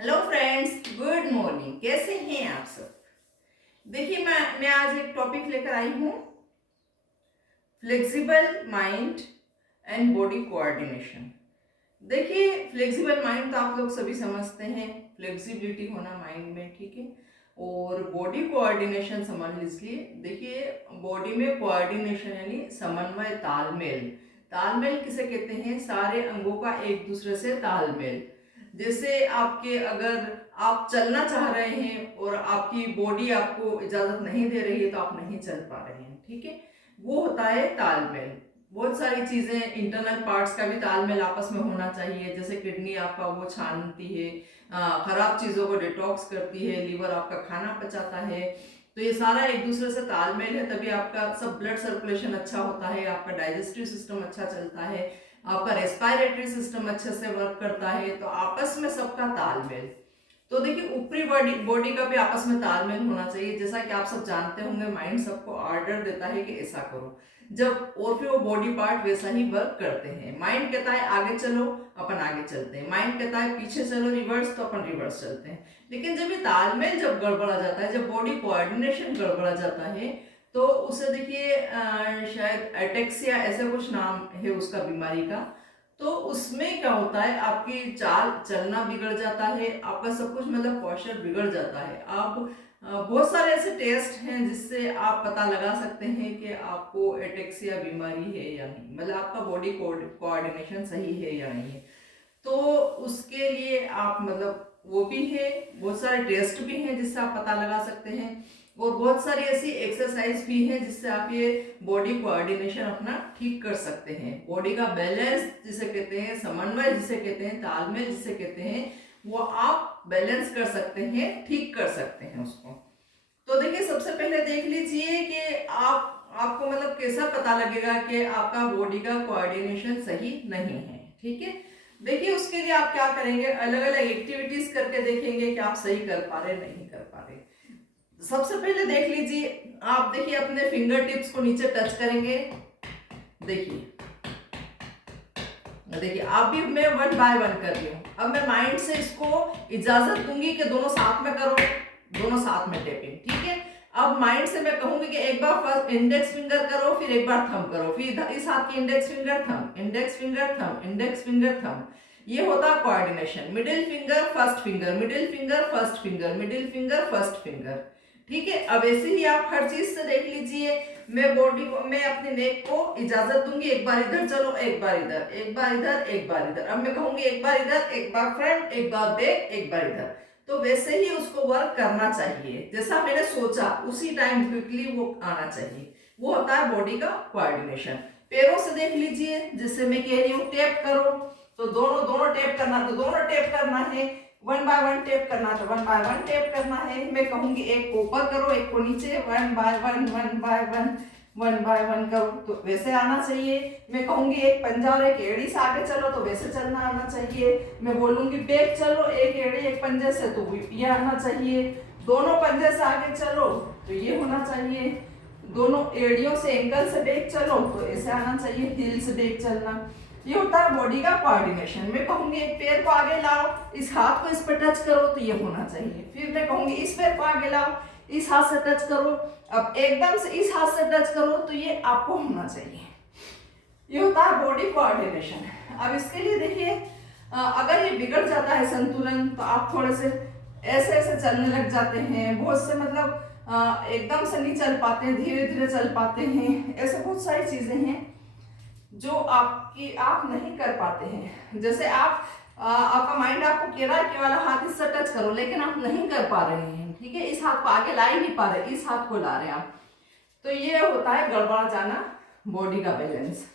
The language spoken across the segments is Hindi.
Hello friends, good morning. कैसे हैं आप सब? देखिए, मैं आज एक टॉपिक लेकर आई हूँ, flexible mind and body coordination. देखिए, फ्लेक्सिबल माइंड तो आप लोग सभी समझते हैं, फ्लेक्सिबिलिटी होना माइंड में, ठीक है। और बॉडी कोऑर्डिनेशन समझ लीजिए। देखिए, बॉडी में कोऑर्डिनेशन यानी समन्वय, तालमेल। तालमेल किसे कहते हैं? सारे अंगों का एक दूसरे से तालमेल। जैसे आपके, अगर आप चलना चाह रहे हैं और आपकी बॉडी आपको इजाजत नहीं दे रही है तो आप नहीं चल पा रहे हैं, ठीक है। वो होता है तालमेल। बहुत सारी चीजें, इंटरनल पार्ट्स का भी तालमेल आपस में होना चाहिए। जैसे किडनी आपका वो छानती है, खराब चीजों को डिटॉक्स करती है, लीवर आपका खाना पचाता है। तो ये सारा एक दूसरे से तालमेल है, तभी आपका सब ब्लड सर्कुलेशन अच्छा होता है, आपका डाइजेस्टिव सिस्टम अच्छा चलता है, आपका रेस्पिरेटरी सिस्टम अच्छे से वर्क करता है। तो आपस में सबका तालमेल। तो देखिए, ऊपरी बॉडी बॉडी का भी आपस में तालमेल होना चाहिए। जैसा कि आप सब जानते होंगे, माइंड सबको ऑर्डर देता है कि ऐसा करो, जब और फिर वो बॉडी पार्ट वैसा ही वर्क करते हैं। माइंड कहता है आगे चलो, अपन आगे चलते हैं। माइंड कहता है पीछे चलो, रिवर्स, तो अपन रिवर्स चलते हैं। लेकिन जब ये तालमेल जब गड़बड़ा जाता है, जब बॉडी कोऑर्डिनेशन गड़बड़ा जाता है, तो उसे देखिए, शायद एटेक्सिया ऐसा कुछ नाम है उसका, बीमारी का। तो उसमें क्या होता है, आपकी चाल चलना बिगड़ जाता है, आपका सब कुछ मतलब पोस्चर बिगड़ जाता है। आप बहुत सारे ऐसे टेस्ट हैं जिससे आप पता लगा सकते हैं कि आपको एटेक्सिया बीमारी है या नहीं, मतलब आपका बॉडी कोऑर्डिनेशन सही है या नहीं है। तो उसके लिए आप मतलब वो भी है, बहुत सारे टेस्ट भी हैं जिससे आप पता लगा सकते हैं। और बहुत सारी ऐसी एक्सरसाइज भी हैं जिससे आप ये बॉडी कोऑर्डिनेशन अपना ठीक कर सकते हैं। बॉडी का बैलेंस जिसे कहते हैं, समन्वय जिसे कहते हैं, तालमेल जिसे कहते हैं, वो आप बैलेंस कर सकते हैं, ठीक कर सकते हैं उसको। तो देखिए, सबसे पहले देख लीजिए कि आपको मतलब कैसा पता लगेगा कि आपका बॉडी का कोऑर्डिनेशन सही नहीं है, ठीक है। देखिए, उसके लिए आप क्या करेंगे, अलग अलग एक्टिविटीज करके देखेंगे कि आप सही कर पा रहे नहीं कर पा रहे। सबसे पहले देख लीजिए, आप देखिए अपने फिंगर टिप्स को नीचे टच करेंगे। देखिए देखिए, आप भी, मैं वन बाय वन कर रही हूँ। अब मैं माइंड से इसको इजाजत दूंगी कि दोनों साथ में करो, दोनों साथ में टेपिंग, ठीक है। अब माइंड से मैं कहूंगी कि एक बार फर्स्ट इंडेक्स फिंगर करो, फिर एक बार थंब करो, फिर इस हाथ की index finger thumb, index finger thumb, index finger thumb. ये होता है coordination. Middle finger first finger, middle finger first finger, middle finger first finger, ठीक है। अब ऐसे ही आप हर चीज से देख लीजिए। मैं बॉडी को, मैं अपने नेक को इजाजत दूंगी, एक बार इधर चलो, एक बार इधर, एक बार इधर, एक बार इधर। अब मैं कहूंगी एक बार इधर, एक बार फ्रंट, एक बार बैक, एक बार इधर। तो वैसे ही उसको वर्क करना चाहिए, जैसा मैंने सोचा उसी टाइम क्विकली वो आना चाहिए। वो होता है बॉडी का कोऑर्डिनेशन। पैरों से देख लीजिए, जिससे मैं कह रही हूँ टेप करो, तो दोनों दोनों टेप करना, तो दोनों टेप करना है। वन बाय वन टेप करना, तो वन बाय वन टेप करना है। मैं कहूंगी एक को ऊपर करो, एक को नीचे, one by one, one by one, one by one करो, तो वैसे आना चाहिए। मैं कहूंगी एक पंजा और एक एड़ी से आगे चलो, तो वैसे चलना आना चाहिए। मैं बोलूंगी बैक चलो, एक एड़ी एक पंजे से, तो ये आना चाहिए। दोनों पंजे से आगे चलो, तो ये होना चाहिए। दोनों एड़ियों से, एंकल से बैक चलो, तो ऐसे आना चाहिए, हील से बैक चलना। ये होता है बॉडी का कोऑर्डिनेशन। मैं कहूंगी एक पैर को आगे लाओ, इस हाथ को इस पर टच करो, तो ये होना चाहिए। फिर मैं कहूंगी इस पैर को आगे लाओ, इस हाथ से टच करो, अब एकदम से इस हाथ से टच करो, तो ये आपको होना चाहिए। ये होता है बॉडी कोऑर्डिनेशन। अब इसके लिए देखिए, अगर ये बिगड़ जाता है संतुलन, तो आप थोड़े से ऐसे ऐसे चलने लग जाते हैं। बहुत से मतलब एकदम से नहीं चल पाते हैं, धीरे धीरे चल पाते हैं। ऐसे बहुत सारी चीजें हैं जो आप नहीं कर पाते हैं। जैसे आपका माइंड आपको कह रहा है कि वाला हाथ इससे टच करो, लेकिन आप नहीं कर पा रहे हैं, ठीक है। इस हाथ को आगे ला ही नहीं पा रहे, इस हाथ को ला रहे हैं आप। तो ये होता है गड़बड़ा जाना बॉडी का बैलेंस।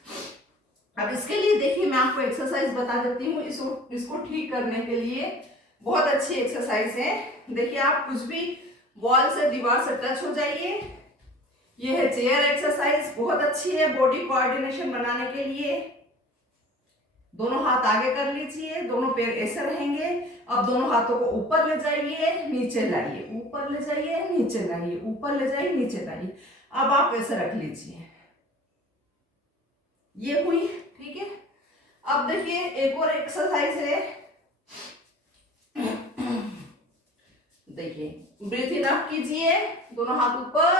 अब इसके लिए देखिए, मैं आपको एक्सरसाइज बता देती हूँ। इसको ठीक करने के लिए बहुत अच्छी एक्सरसाइज है। देखिए, आप कुछ भी वॉल से, दीवार से टच हो जाइए। ये है चेयर एक्सरसाइज, बहुत अच्छी है बॉडी कोऑर्डिनेशन बनाने के लिए। दोनों हाथ आगे कर लीजिए, दोनों पैर ऐसे रहेंगे। अब दोनों हाथों को ऊपर ले जाइए, नीचे लाइए, ऊपर ले जाइए, नीचे लाइए, ऊपर ले जाइए, नीचे लाइए। अब आप ऐसे रख लीजिए, ये हुई, ठीक है। अब देखिए, एक और एक्सरसाइज है, देखिए, ब्रीथ इन अप कीजिए, दोनों हाथ ऊपर,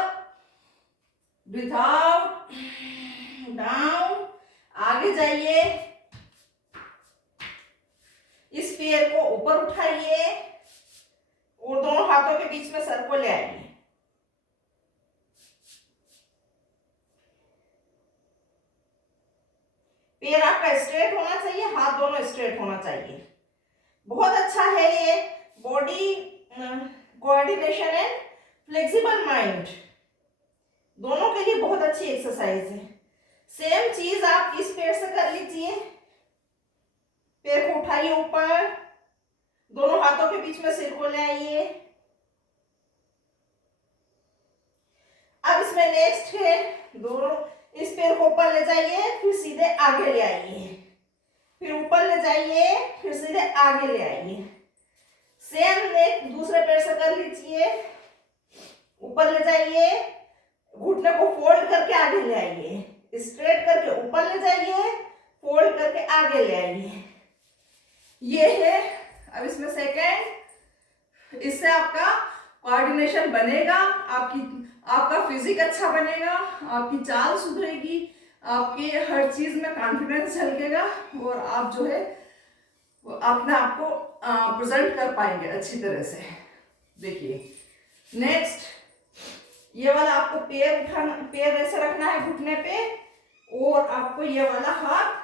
ब्रीथ आउट, डाउन, आगे जाइए, इस पैर को ऊपर उठाइए और दोनों हाथों के बीच में सर को ले आइए। पैर आपका स्ट्रेट होना चाहिए, हाथ दोनों स्ट्रेट होना चाहिए। बहुत अच्छा है ये body coordination and flexible mind दोनों के लिए बहुत अच्छी एक्सरसाइज है। सेम चीज आप इस पैर से कर लीजिए, पैर को उठाइए ऊपर, दोनों हाथों के बीच में सिर को ले आइए। अब इसमें नेक्स्ट है, दोनों इस पैर को ऊपर ले जाइए, फिर सीधे आगे ले आइए, फिर ऊपर ले जाइए, फिर सीधे आगे ले आइए। सेम एक दूसरे पैर से कर लीजिए, ऊपर ले जाइए, घुटने को फोल्ड करके आगे ले आइए, स्ट्रेट करके ऊपर ले जाइए, फोल्ड करके आगे ले आइए। ये है। अब इसमें सेकेंड, इससे आपका कोऑर्डिनेशन बनेगा, आपका फिजिक अच्छा बनेगा, आपकी चाल सुधरेगी, आपकी हर चीज में कॉन्फिडेंस झलकेगा और आप जो है अपने आप को प्रेजेंट कर पाएंगे अच्छी तरह से। देखिए नेक्स्ट, ये वाला आपको पैर उठाना, पैर ऐसे रखना है घुटने पे और आपको ये वाला हाथ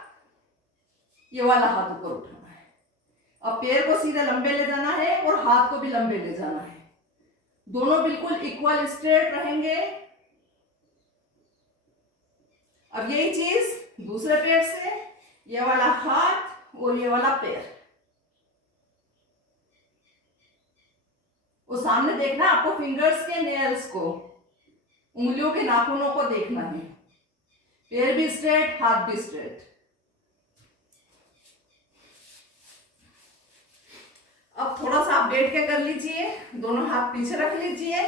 ऊपर उठाना है। अब पैर को सीधे लंबे ले जाना है और हाथ को भी लंबे ले जाना है, दोनों बिल्कुल इक्वल स्ट्रेट रहेंगे। अब यही चीज दूसरे पैर से, ये वाला हाथ और ये वाला पैर, वो सामने देखना आपको, फिंगर्स के नेल्स को, उंगलियों के नाखूनों को देखना है, पैर भी स्ट्रेट, हाथ भी स्ट्रेट। अब थोड़ा सा आप बैठ के कर लीजिए, दोनों हाथ पीछे रख लीजिए,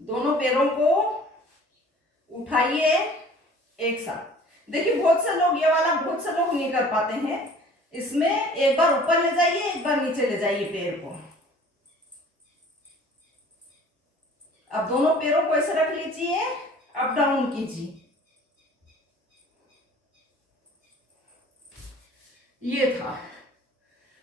दोनों पैरों को उठाइए एक साथ। देखिए बहुत से लोग नहीं कर पाते हैं, इसमें एक बार ऊपर ले जाइए, एक बार नीचे ले जाइए पैर को। अब दोनों पैरों को ऐसे रख लीजिए, अप डाउन कीजिए। ये था।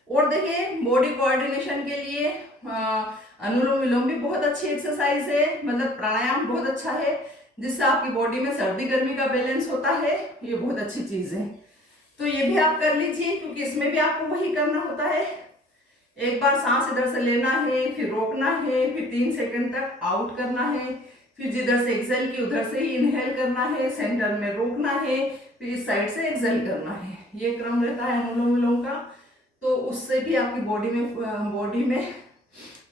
और देखिए बॉडी कोऑर्डिनेशन के लिए अनुलोम विलोम भी बहुत अच्छी एक्सरसाइज है, मतलब प्राणायाम बहुत अच्छा है, जिससे आपकी बॉडी में सर्दी गर्मी का बैलेंस होता है। ये बहुत अच्छी चीज है, तो ये भी आप कर लीजिए, क्योंकि इसमें भी आपको वही करना होता है। एक बार सांस इधर से लेना है, फिर रोकना है, फिर 3 सेकंड तक आउट करना है, फिर जिधर से एक्सेल की उधर से ही इनहेल करना है, सेंटर में रोकना है, फिर इस साइड से एक्सेल करना है। ये क्रम रहता है अनुलोम विलोम का। तो उससे भी आपकी बॉडी में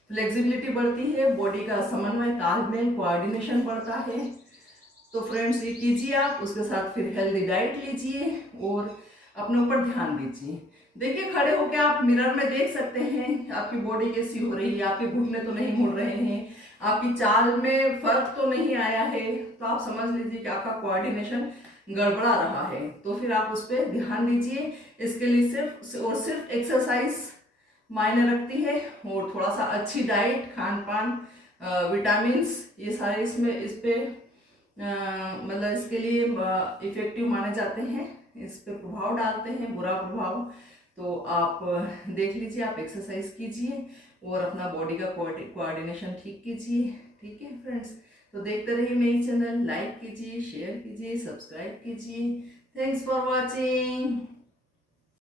फ्लेक्सिबिलिटी बढ़ती है, बॉडी का समन्वय, तालमेल, कोऑर्डिनेशन बढ़ता है। तो फ्रेंड्स ये कीजिए आप, उसके साथ फिर हेल्दी डाइट लीजिए और अपने ऊपर ध्यान दीजिए। देखिए खड़े होकर आप मिरर में देख सकते हैं आपकी बॉडी कैसी हो रही है, आपके घुटने तो नहीं मुड़ रहे हैं, आपकी चाल में फर्क तो नहीं आया है, तो आप समझ लीजिए कि आपका कोऑर्डिनेशन गड़बड़ा रहा है। तो फिर आप उस पर ध्यान दीजिए। इसके लिए सिर्फ एक्सरसाइज मायने रखती है और थोड़ा सा अच्छी डाइट, खान पान, विटामिन्स, ये सारे इस पे मतलब इसके लिए इफेक्टिव माने जाते हैं, इस पे प्रभाव डालते हैं, बुरा प्रभाव। तो आप देख लीजिए, आप एक्सरसाइज कीजिए और अपना बॉडी का कोऑर्डिनेशन ठीक कीजिए। ठीक है फ्रेंड्स, तो देखते रहिए मेरी चैनल, लाइक कीजिए, शेयर कीजिए, सब्सक्राइब कीजिए। Thanks for watching.